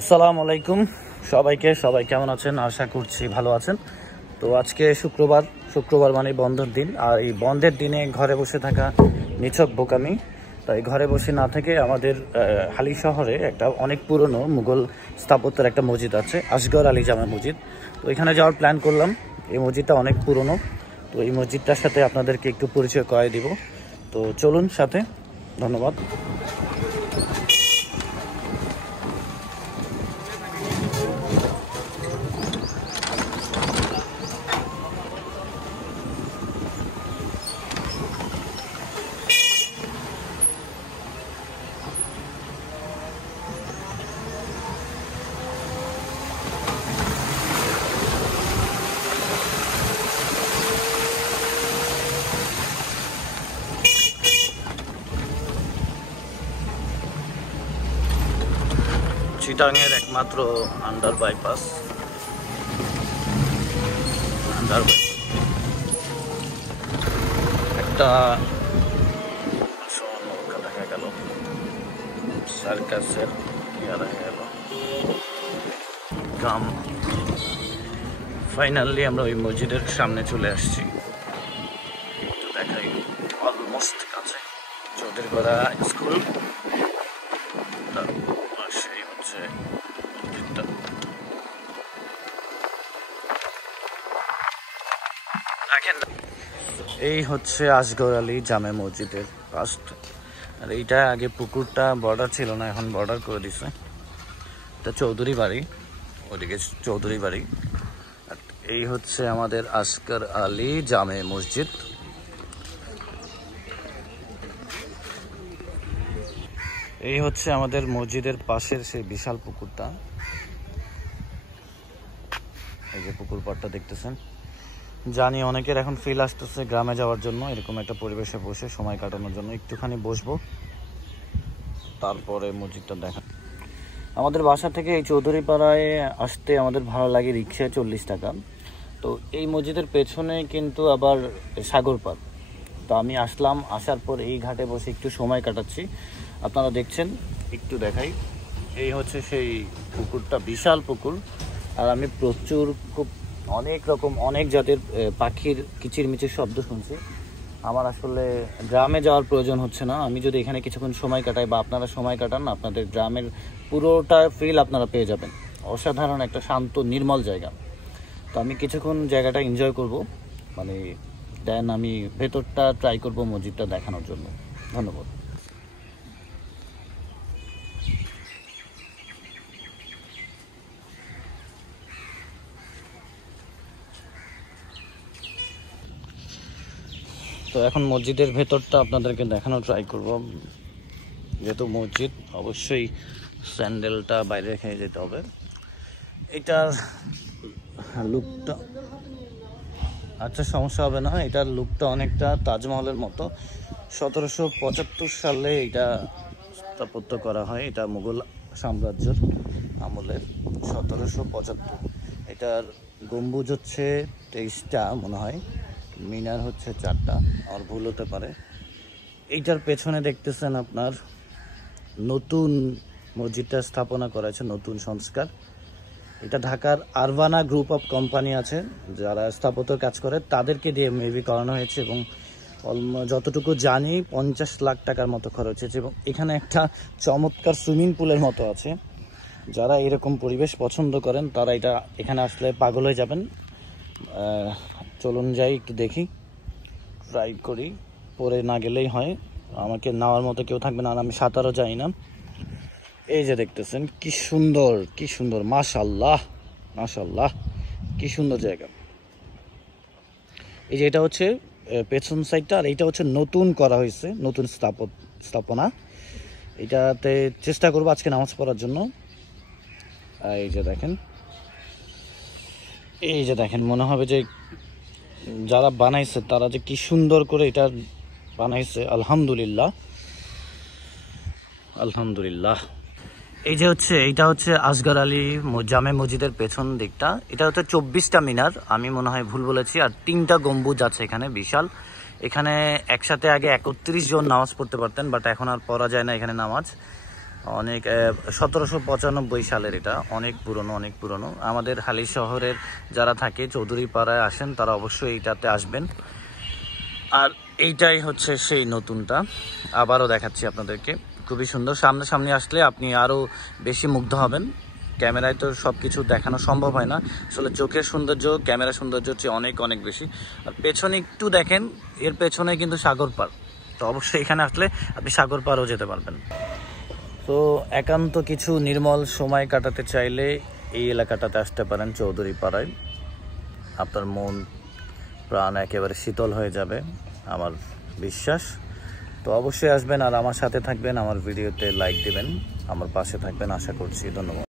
আসসালামু আলাইকুম সবাই কেমন আছেন? আশা করছি ভালো আছেন। তো আজকে শুক্রবার মানে বন্ধের দিন, আর এই বন্ধের দিনে ঘরে বসে থাকা নিছক বোকামি। তাই ঘরে বসে না থেকে আমাদের হালি শহরে একটা অনেক পুরনো মুঘল স্থাপত্যের একটা মসজিদ আছে, আসগর আলী জামে মসজিদ। তো এখানে যাওয়ার প্ল্যান করলাম। এই মসজিদটা অনেক পুরনো, তো এই মসজিদটার সাথে আপনাদেরকে একটু পরিচয় করাই দিব। তো চলুন সাথে। ধন্যবাদ। চিটাংয়ের একমাত্র আন্ডার বাইপাস একটা নৌকা দেখা গেল, সার্কাসের দেখা গেল গ্রাম। ফাইনালি আমরা ওই মসজিদের সামনে চলে আসছি। একটু দেখাই, অলমোস্ট কাছে চৌধুরীপাড়া স্কুল। সেই হচ্ছে মসজিদটা। দেখেন, এই হচ্ছে আসগর আলী জামে মসজিদের ফার্স্ট। আর এইটা আগে পুকুরটা বর্ডার ছিল না, এখন বর্ডার করে দিছে। এটা চৌধুরী বাড়ি, ওদিকে চৌধুরী বাড়ি। আর এই হচ্ছে আমাদের আসগর আলী জামে মসজিদ। এই হচ্ছে আমাদের মসজিদের পাশের সেই বিশাল পুকুরটা। এই যে পুকুর পাড়টা দেখতেছেন। জানি অনেকের এখন ফিল আসতেছে গ্রামে যাওয়ার জন্য, এরকম একটা পরিবেশে বসে সময় কাটানোর জন্য একটুখানি বসবো, তারপরে মসজিদটা দেখা। আমাদের বাসা থেকে এই চৌধুরীপাড়ায় আসতে আমাদের ভাড়া লাগে রিক্সায় 40 টাকা। তো এই মসজিদের পেছনে কিন্তু আবার সাগর পাড়। তো আমি আসলাম, আসার পর এই ঘাটে বসে একটু সময় কাটাচ্ছি। আপনারা দেখছেন, একটু দেখাই। এই হচ্ছে সেই পুকুরটা, বিশাল পুকুর। আর আমি প্রচুর খুব অনেক জাতের পাখির কিচিরমিচির শব্দ শুনছি। আমার আসলে গ্রামে যাওয়ার প্রয়োজন হচ্ছে না। আমি যদি এখানে কিছুক্ষণ সময় কাটাই বা আপনারা সময় কাটান, আপনাদের গ্রামের পুরোটা ফিল আপনারা পেয়ে যাবেন। অসাধারণ একটা শান্ত নির্মল জায়গা। তো আমি কিছুক্ষণ জায়গাটা এনজয় করব, মানে দেন আমি ভেতরটা ট্রাই করব মসজিদটা দেখানোর জন্য। ধন্যবাদ। তো এখন মসজিদের ভেতরটা আপনাদেরকে দেখানোর ট্রাই করব। যেহেতু মসজিদ, অবশ্যই স্যান্ডেলটা বাইরে রেখে যেতে হবে। এটার লুকটা আচ্ছা সমস্যা হবে না। এটার লুকটা অনেকটা তাজমহলের মতো। 1775 সালে এটা স্থাপত্য করা হয়। এটা মুঘল সাম্রাজ্যের আমলের, 1775। এটার গম্বুজ হচ্ছে 23টা মনে হয়, মিনার হচ্ছে 4টা, আর ভুল হতে পারে। এইটার পেছনে দেখতেছেন আপনার নতুন মসজিদটা স্থাপনা করা হয়েছে, নতুন সংস্কার। এটা ঢাকার আরবানা গ্রুপ অফ কোম্পানি আছে, যারা স্থাপত্যের কাজ করে, তাদেরকে দিয়ে মেবি করানো হয়েছে। এবং যতটুকু জানি 50 লাখ টাকার মতো খরচ হয়েছে। এবং এখানে একটা চমৎকার সুইমিং পুলের মতো আছে। যারা এরকম পরিবেশ পছন্দ করেন তারা এখানে আসলে পাগল হয়ে যাবেন। চলুন যাই, একটু দেখি, ট্রাই করি। পরে না গেলেই হয়, আমাকে নেওয়ার মতো কেউ থাকবে না, আর আমি সাঁতারও যাই না। এই যে দেখতেছেন কি সুন্দর, মাশাআল্লাহ মাশাআল্লাহ, কি সুন্দর জায়গা। এই যে এটা হচ্ছে পেছন সাইডটা, আর এইটা হচ্ছে নতুন করা হয়েছে, নতুন স্থাপনা। এটাতে চেষ্টা করবো আজকে নামাজ পড়ার জন্য। এই যে দেখেন মনে হবে যে যারা বানাইছে তারা যে কি সুন্দর করে এটা বানাইছে। আলহামদুলিল্লাহ। এইটা হচ্ছে আসগর আলী জামে মসজিদের পেছন দিকটা। এটা হচ্ছে 24টা মিনার, আমি মনে হয় ভুল বলেছি। আর 3টা গম্বুজ আছে এখানে, বিশাল। এখানে একসাথে আগে 31 জন নামাজ পড়তে পারতেন, বাট এখন আর পড়া যায় না এখানে নামাজ। অনেক 1795 সালের, এটা অনেক পুরনো। আমাদের হালি শহরের যারা থাকে চৌধুরীপাড়ায় আসেন তারা অবশ্যই এইটাতে আসবেন। আর এইটাই হচ্ছে সেই নতুনটা, আবারও দেখাচ্ছি আপনাদেরকে, খুবই সুন্দর। সামনে আসলে আপনি আরও বেশি মুগ্ধ হবেন। ক্যামেরায় তো সব কিছু দেখানো সম্ভব হয় না, আসলে চোখের সৌন্দর্য ক্যামেরা সৌন্দর্য হচ্ছে অনেক বেশি। আর পেছনে একটু দেখেন, এর পেছনে কিন্তু সাগর পাড়, তো অবশ্যই এখানে আসলে আপনি সাগর পাড়ও যেতে পারবেন। তো একান্ত কিছু নির্মল সময় কাটাতে চাইলে এই এলাকাটাতে আসতে পারেন চৌধুরীপাড়ায়। আপনার মন প্রাণ একেবারে শীতল হয়ে যাবে আমার বিশ্বাস। তো অবশ্যই আসবেন আর আমার সাথে থাকবেন, আমার ভিডিওতে লাইক দিবেন, আমার পাশে থাকবেন আশা করছি। ধন্যবাদ।